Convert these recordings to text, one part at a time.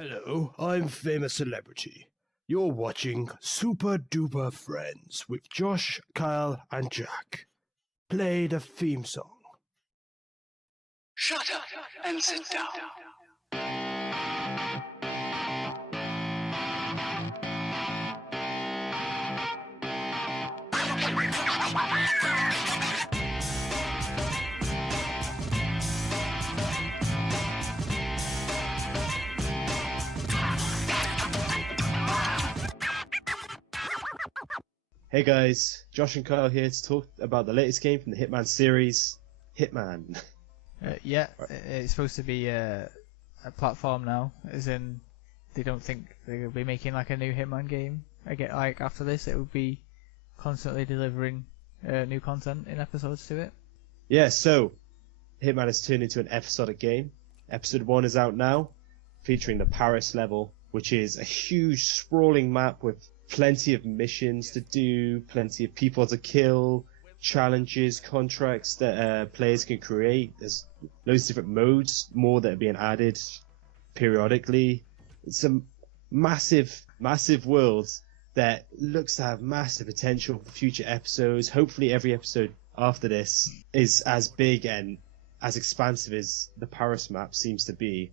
Hello, I'm famous celebrity. You're watching Super Duper Friends with Josh, Kyle, and Jack. Play the theme song. Shut up and sit down. Hey guys, Josh and Kyle here to talk about the latest game from the Hitman series, Hitman. It's supposed to be a platform now, as in they don't think they'll be making like a new Hitman game. I get like after this it will be constantly delivering new content in episodes to it. Yeah, so Hitman has turned into an episodic game. Episode 1 is out now, featuring the Paris level, which is a huge sprawling map with plenty of missions to do, plenty of people to kill, challenges, contracts that players can create. There's loads of different modes, more that are being added periodically. It's a massive world that looks to have massive potential for future episodes. Hopefully every episode after this is as big and as expansive as the Paris map seems to be.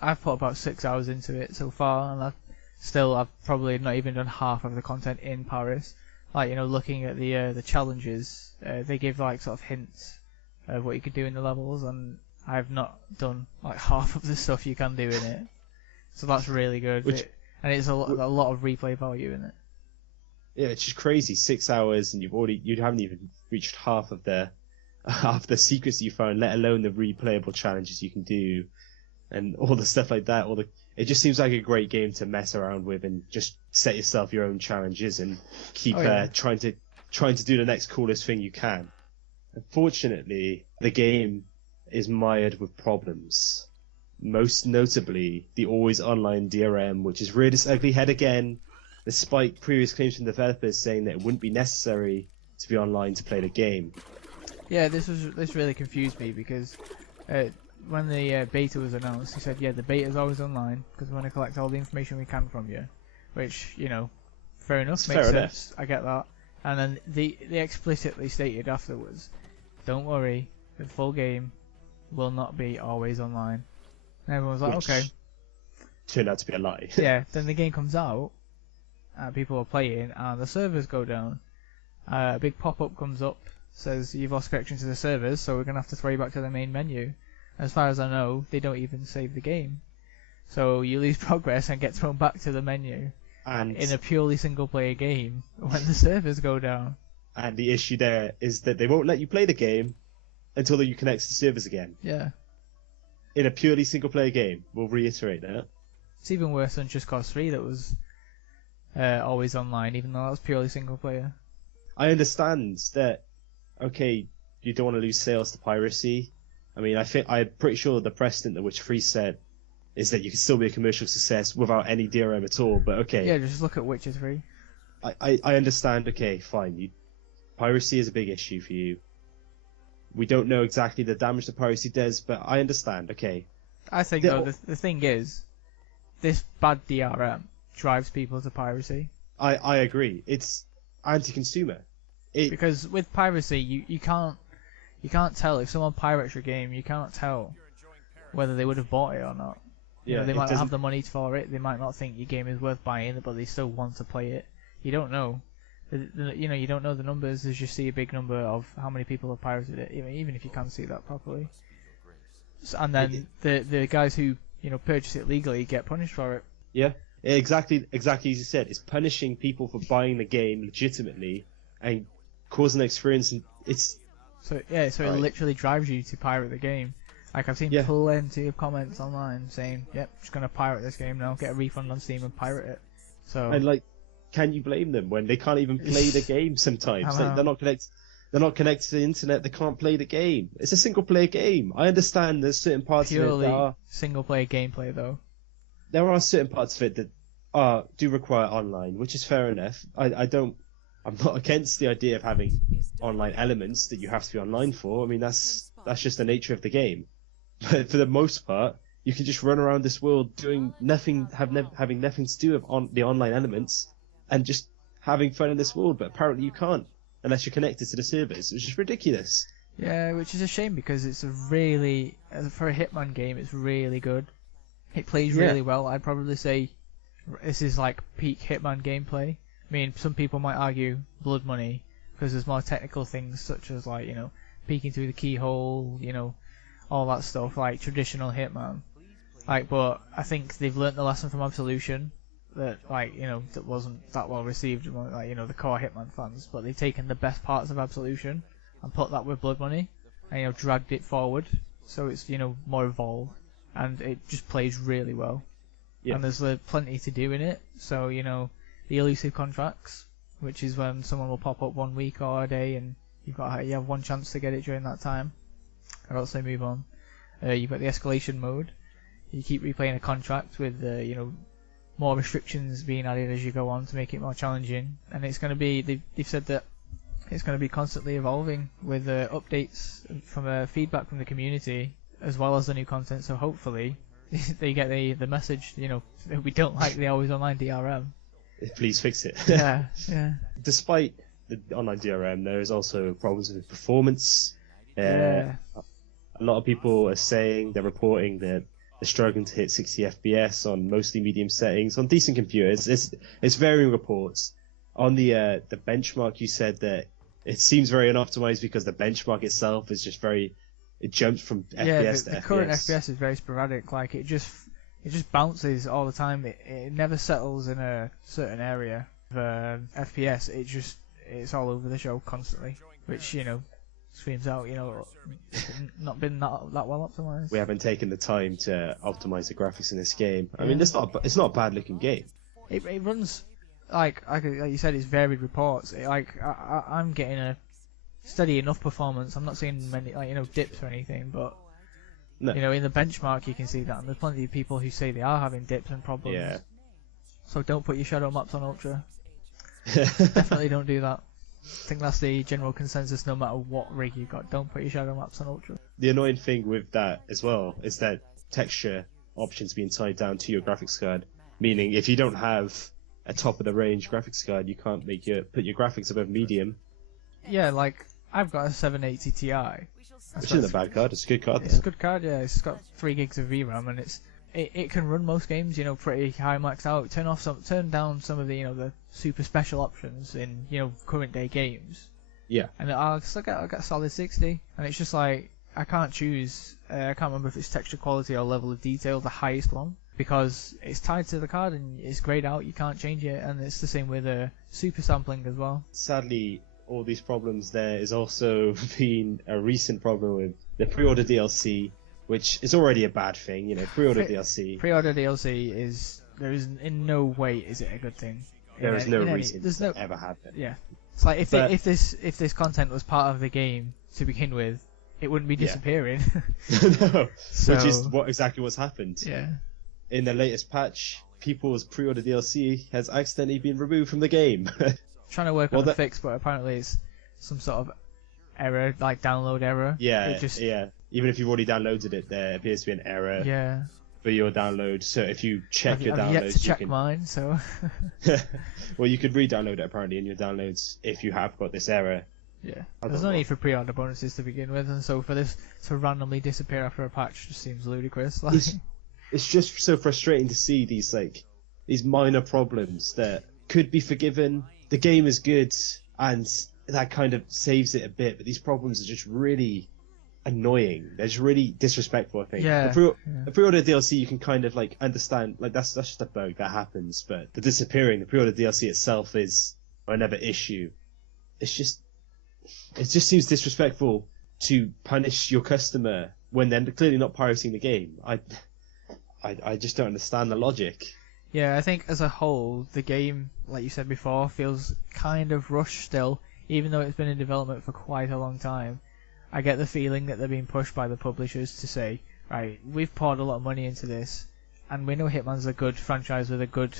I've put about 6 hours into it so far, and I've probably not even done half of the content in Paris. Like, you know, looking at the challenges, they give like sort of hints of what you could do in the levels, and I've not done like half of the stuff you can do in it. So that's really good, and it's a lot of replay value in it. Yeah, it's just crazy. 6 hours, and you haven't even reached half of the secrets you found, let alone the replayable challenges you can do, and all the stuff like that. It just seems like a great game to mess around with and just set yourself your own challenges and keep trying to do the next coolest thing you can. Unfortunately, the game is mired with problems. Most notably, the always online DRM, which has reared its ugly head again, despite previous claims from developers saying that it wouldn't be necessary to be online to play the game. Yeah, this really confused me because when the beta was announced, he said, yeah, the beta's always online because we want to collect all the information we can from you, which, you know, fair enough, makes sense. I get that. And then they explicitly stated afterwards, don't worry, the full game will not be always online. And everyone was like, Which okay. Turned out to be a lie. Yeah, then the game comes out, people are playing, and the servers go down. A big pop-up comes up, says you've lost connection to the servers, so we're going to have to throw you back to the main menu. As far as I know, they don't even save the game. So you lose progress and get thrown back to the menu in a purely single-player game when the servers go down. And the issue there is that they won't let you play the game until you connect to the servers again. Yeah. In a purely single-player game, we'll reiterate that. It's even worse than Just Cause 3 that was always online, even though that was purely single-player. I understand that, okay, you don't want to lose sales to piracy. I mean, I'm pretty sure the precedent that Witcher 3 set is that you can still be a commercial success without any DRM at all, but okay. Yeah, just look at Witcher 3. I understand, okay, fine. Piracy is a big issue for you. We don't know exactly the damage that piracy does, but I understand, okay. I think, though, the thing is, this bad DRM drives people to piracy. I agree. It's anti-consumer. Because with piracy, you can't tell if someone pirates your game. You can't tell whether they would have bought it or not. You know, they might not have the money for it. They might not think your game is worth buying, but they still want to play it. You don't know. You don't know the numbers. As you see a big number of how many people have pirated it, even if you can't see that properly. And then the guys who purchase it legally get punished for it. Yeah, exactly as you said. It's punishing people for buying the game legitimately and causing an experience. It literally drives you to pirate the game. Like, I've seen plenty of comments online saying, yep, just going to pirate this game now, get a refund on Steam and pirate it. So. And can you blame them when they can't even play the game sometimes? They're not connected to the internet, they can't play the game. It's a single player game. I understand there's certain parts of it that are single player gameplay though. There are certain parts of it that do require online, which is fair enough. I'm not against the idea of having online elements that you have to be online for. I mean, that's just the nature of the game. But for the most part, you can just run around this world doing nothing, having nothing to do with the online elements, and just having fun in this world. But apparently you can't unless you're connected to the servers, which is ridiculous. Yeah, which is a shame because it's a really, for a Hitman game, it's really good. It plays really well. I'd probably say this is like peak Hitman gameplay. I mean, some people might argue Blood Money because there's more technical things such as like, you know, peeking through the keyhole, you know, all that stuff like traditional Hitman. Like, but I think they've learnt the lesson from Absolution that, like, you know, that wasn't that well received among, like, you know, the core Hitman fans. But they've taken the best parts of Absolution and put that with Blood Money, and, you know, dragged it forward so it's, you know, more evolved, and it just plays really well. Yeah. And there's plenty to do in it. So, you know, the elusive contracts, which is when someone will pop up 1 week or a day, and you have one chance to get it during that time. Or else they move on. You've got the escalation mode. You keep replaying a contract with, you know, more restrictions being added as you go on to make it more challenging. And it's going to be, they've said that it's going to be constantly evolving with updates from feedback from the community as well as the new content. So hopefully they get the message, you know, we don't like the always online DRM. Please fix it. Yeah. Despite the online DRM, there is also problems with performance. A lot of people are saying, they're reporting that they're struggling to hit 60 FPS on mostly medium settings on decent computers. It's varying reports. On the benchmark, you said that it seems very unoptimized because the benchmark itself is just it jumps from FPS to FPS. The current FPS is very sporadic. Like it just bounces all the time. It never settles in a certain area of FPS. It's all over the show constantly, which, you know, screams out, you know, not been that well optimized. We haven't taken the time to optimize the graphics in this game. I mean, it's not a bad looking game. It runs like you said, it's varied reports. I'm getting a steady enough performance. I'm not seeing many, like, you know, dips or anything, but you know, in the benchmark you can see that, and there's plenty of people who say they are having dips and problems. Yeah. So don't put your shadow maps on ultra. Definitely don't do that. I think that's the general consensus no matter what rig you got. Don't put your shadow maps on ultra. The annoying thing with that as well is that texture options being tied down to your graphics card, meaning if you don't have a top of the range graphics card, you can't put your graphics above medium. Yeah, like I've got a 780 Ti. Which isn't a bad card. It's a good card. It's a good card. Yeah, it's got 3 gigs of VRAM, and it can run most games, you know, pretty high maxed out. Turn down some of the, you know, the super special options in, you know, current day games. Yeah. And I'll get a solid 60, and it's just like I can't choose. I can't remember if it's texture quality or level of detail, the highest one, because it's tied to the card and it's grayed out. You can't change it, and it's the same with super sampling as well. Sadly, all these problems, there is also been a recent problem with the pre-order DLC, which is already a bad thing, you know. Pre-order DLC. Pre-order DLC in no way is it a good thing. There is no reason to ever happen. Yeah, it's like if this content was part of the game to begin with, it wouldn't be disappearing. No, which is exactly what's happened. Yeah. In the latest patch, people's pre-order DLC has accidentally been removed from the game. Trying to work on the fix, but apparently it's some sort of error, like download error. Yeah, Even if you've already downloaded it, there appears to be an error for your download. So if you check your downloads, I've yet to check mine, so. Well, you could re-download it apparently in your downloads if you have got this error. Yeah, there's no need for pre-order bonuses to begin with, and so for this to randomly disappear after a patch just seems ludicrous. Like, it's just so frustrating to see these minor problems that could be forgiven. The game is good, and that kind of saves it a bit, but these problems are just really annoying. They're just really disrespectful, I think. Yeah. The pre-order DLC you can kind of like understand, like that's just a bug that happens, but the pre-order DLC itself is another issue. It just seems disrespectful to punish your customer when they're clearly not pirating the game. I just don't understand the logic. Yeah, I think as a whole, the game, like you said before, feels kind of rushed still, even though it's been in development for quite a long time. I get the feeling that they're being pushed by the publishers to say, right, we've poured a lot of money into this, and we know Hitman's a good franchise with a good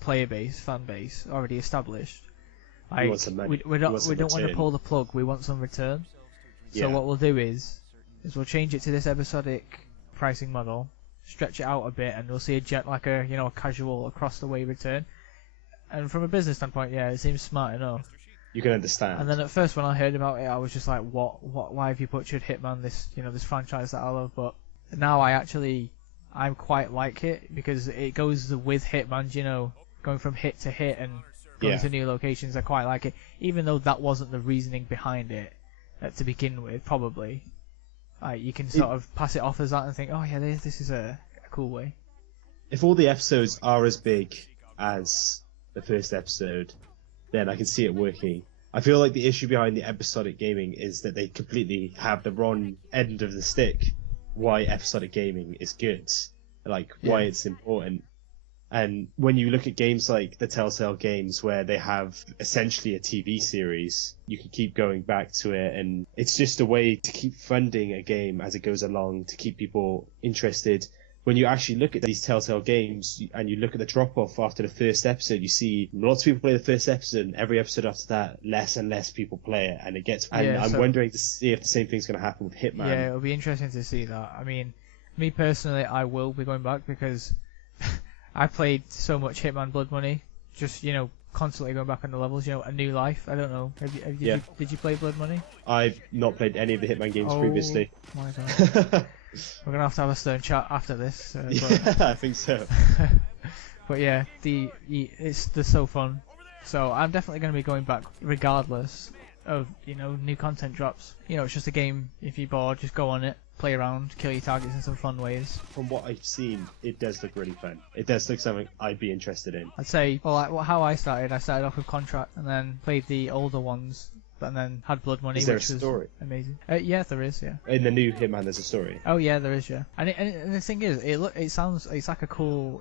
player base, fan base, already established. Like, we don't want to pull the plug, we want some return. So what we'll do is we'll change it to this episodic pricing model, stretch it out a bit, and we'll see a casual across the way return. And from a business standpoint, yeah, it seems smart enough. You can understand. And then at first when I heard about it, I was just like, why have you butchered Hitman, this franchise that I love? But now I quite like it, because it goes with Hitman, going from hit to hit and going to new locations. I quite like it, even though that wasn't the reasoning behind it to begin with, probably. You can sort of pass it off as that and think, oh yeah, this is a cool way. If all the episodes are as big as the first episode, then I can see it working. I feel like the issue behind the episodic gaming is that they completely have the wrong end of the stick. Why episodic gaming is good, why it's important. And when you look at games like the Telltale games, where they have essentially a TV series, you can keep going back to it, and it's just a way to keep funding a game as it goes along, to keep people interested. When you actually look at these Telltale games and you look at the drop-off after the first episode, you see lots of people play the first episode, and every episode after that, less and less people play it, and it gets... And I'm wondering to see if the same thing's going to happen with Hitman. Yeah, it'll be interesting to see that. I mean, me personally, I will be going back, because I played so much Hitman Blood Money, just, constantly going back on the levels, A New Life. I don't know. Did you play Blood Money? I've not played any of the Hitman games previously. My God. We're going to have a stern chat after this. I think so. But yeah, they're so fun. So I'm definitely going to be going back regardless of, new content drops. It's just a game. If you're bored, just go on it, play around, kill your targets in some fun ways. From what I've seen, it does look really fun. It does look something I'd be interested in. I'd say, how I started off with Contract, and then played the older ones, and then had Blood Money, is there which a story? Was amazing. Yeah, there is, yeah. In the new Hitman, there's a story. Oh yeah, there is, yeah. And the thing is, it's like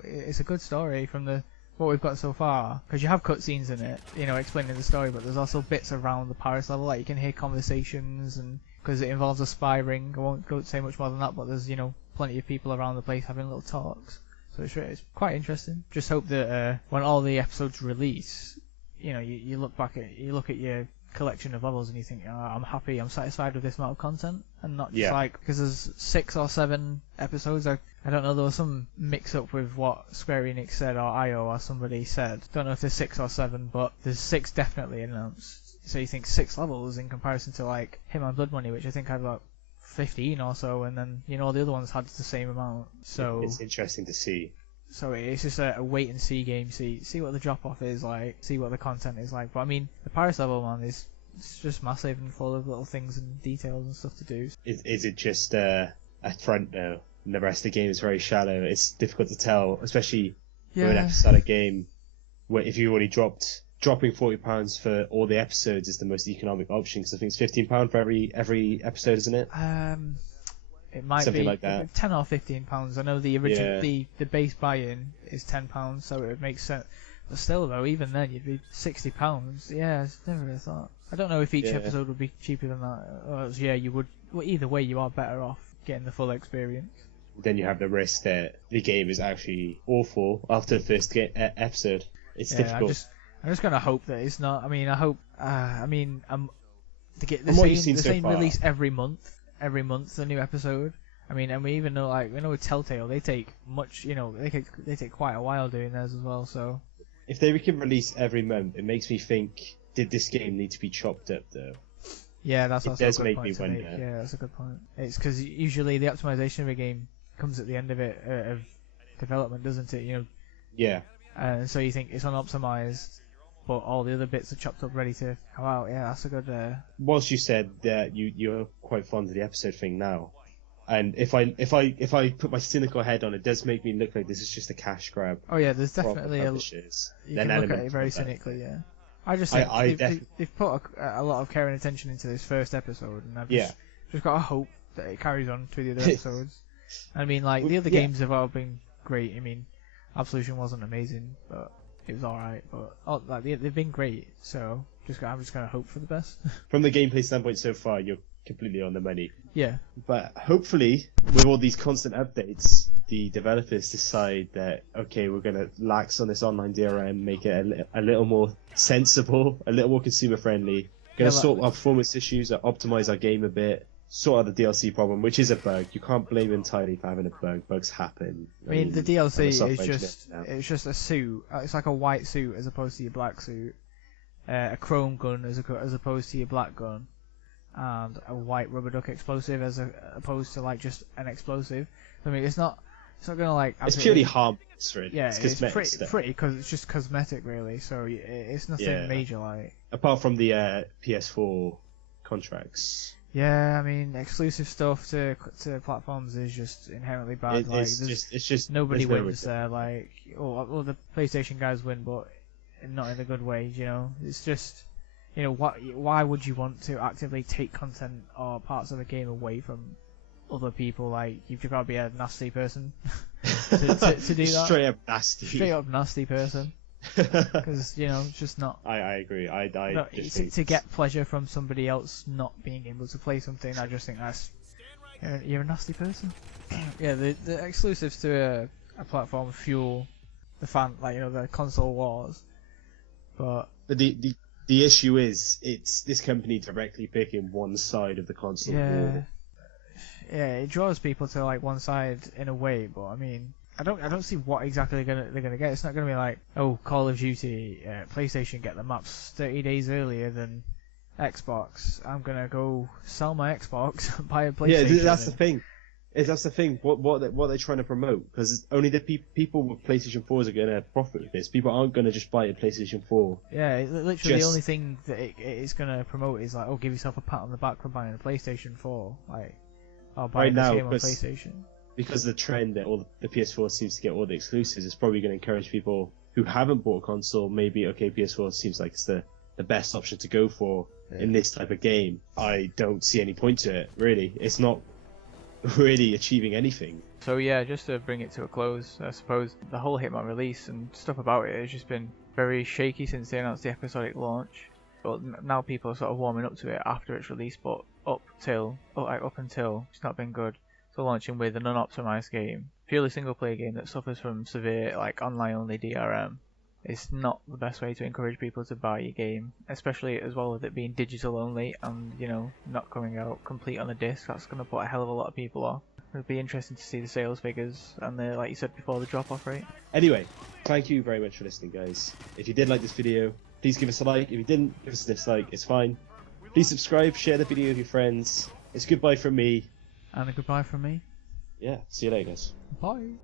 it's a good story from what we've got so far, because you have cutscenes in it, explaining the story, but there's also bits around the Paris level, like you can hear conversations, and because it involves a spy ring. I won't go say much more than that, but there's plenty of people around the place having little talks, so it's quite interesting. Just hope that when all the episodes release, you look at your collection of levels and you think, I'm happy, I'm satisfied with this amount of content, and not just because there's 6 or 7 episodes. I don't know, there was some mix up with what Square Enix said, or IO or somebody said. Don't know if there's 6 or 7, but there's 6 definitely announced. So you think 6 levels in comparison to like Hitman Blood Money, which I think had about 15 or so, and then the other ones had the same amount. So it's interesting to see. So it's just a wait and see game. See what the drop off is like. See what the content is like. But I mean, the Paris level, man, it's just massive and full of little things and details and stuff to do. Is it just a front though? And the rest of the game is very shallow. It's difficult to tell, especially with an episodic game, where if you already dropping £40 for all the episodes is the most economic option, because I think it's £15 for every episode, isn't it? It might something be like that. £10 or £15. I know the original the base buy-in is £10, so it would make sense. But still, though, even then, you'd be £60. Yeah, I never really thought. I don't know if each episode would be cheaper than that. Or else, you would. Well, either way, you are better off getting the full experience. Then you have the risk that the game is actually awful after the first episode. It's difficult. I'm just gonna hope that it's not. I mean, I hope. To get the same release every month, the new episode. I mean, and we even know, with Telltale, they take they take quite a while doing theirs as well. So if they can release every month, it makes me think: did this game need to be chopped up though? Yeah, that's also a good point to make. Wonder. Yeah, that's a good point. It's because usually the optimization of a game comes at the end of it of development, doesn't it? Yeah. And so you think it's unoptimized, but all the other bits are chopped up, ready to go out. Yeah, that's a good. Whilst you said that you're quite fond of the episode thing now, and if I put my cynical head on it, does make me look like this is just a cash grab. Oh yeah, there's definitely you can look at it very cynically. Yeah, I just think they've put a lot of care and attention into this first episode, and I've just got to hope that it carries on to the other episodes. I mean, the other games have all been great. I mean, Absolution wasn't amazing, but it was alright. But they've been great, so I'm just gonna hope for the best. From the gameplay standpoint so far, you're completely on the money. Yeah. But hopefully, with all these constant updates, the developers decide that okay, we're gonna lax on this online DRM, make it a little more sensible, a little more consumer friendly. Gonna sort our performance issues, optimize our game a bit. sort out the DLC problem, which is a bug. You can't blame it entirely for having a bug. Bugs happen. I mean, the DLC I'm a is software just engineer now. it's just a suit. It's like a white suit as opposed to your black suit. A chrome gun as opposed to your black gun, and a white rubber duck explosive as opposed to like just an explosive. I mean, it's not gonna like. It's purely harmless, really. Yeah, it's it's cosmetic stuff. pretty because it's just cosmetic, really. So it's nothing major, like. Apart from the PS4 contracts. Yeah, I mean, exclusive stuff to platforms is just inherently bad. It's just nobody there's no wins there. Like, well, the PlayStation guys win, but not in a good way. You know, it's just, why would you want to actively take content or parts of a game away from other people? Like, you've got to be a nasty person to do that. Straight up nasty. Straight up nasty person. Because it's just not. I agree. To get pleasure from somebody else not being able to play something, I just think that's you're a nasty person. Yeah, the exclusives to a platform fuel the the console wars, but the issue is it's this company directly picking one side of the console war. Yeah, it draws people to like one side in a way, but I mean. I don't see what exactly they're gonna get. It's not gonna be like, oh, Call of Duty, PlayStation get the maps 30 days earlier than Xbox. I'm gonna go sell my Xbox, buy a PlayStation. Yeah, that's the thing. That's the thing. What they're trying to promote, because only the people with PlayStation 4s are gonna profit with this. People aren't gonna just buy a PlayStation 4. Yeah, literally the only thing that it's gonna promote is like, oh, give yourself a pat on the back for buying a PlayStation 4, like, or buying this game on PlayStation. Because the trend that all the PS4 seems to get all the exclusives, it's probably going to encourage people who haven't bought a console. Maybe PS4 seems like it's the best option to go for in this type of game. I don't see any point to it, really. It's not really achieving anything. So yeah, just to bring it to a close, I suppose the whole Hitman release and stuff about it has just been very shaky since they announced the episodic launch. But now people are sort of warming up to it after its release. But up until it's not been good. So launching with an unoptimized game, purely single player game that suffers from severe online only DRM, is not the best way to encourage people to buy your game, especially as well with it being digital only and not coming out complete on a disc. That's going to put a hell of a lot of people off. It'll be interesting to see the sales figures and the, like you said before, the drop off rate. Anyway, thank you very much for listening, guys. If you did like this video, please give us a like. If you didn't, give us a dislike. It's fine. Please subscribe, share the video with your friends. It's goodbye from me. And a goodbye from me. Yeah, see you later, guys. Bye.